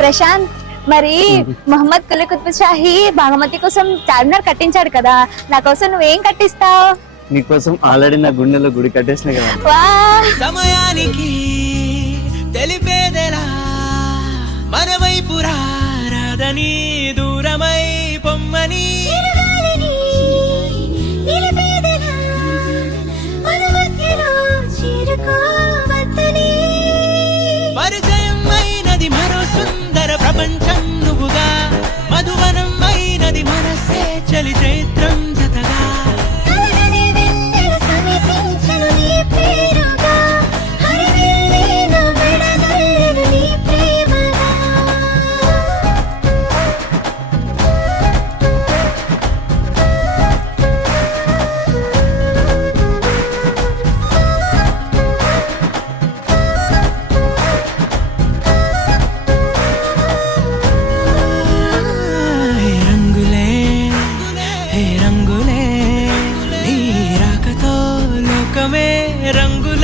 ప్రశాంత్, మరి మొహమ్మద్ కులీ కుతుబ్ షాహీ బాగమతి కోసం చార్మినార్ కట్టించాడు కదా, నా కోసం నువ్వేం కట్టిస్తావు? నీకోసం ఆల్రెడీ నా గుండెలో గుడి కట్టేసిన కదా. వా, సమయానికి తెలిపేదెలా మన వైపు రాదని దూరమై పొమ్మని పరిచయం అయినది మరో సుందర ప్రపంచం నువ్వుగా, మధువనం అయినది మనసే చలి చైత్రం జతగా. రంగులే నీ రాకతో లోకమే రంగులు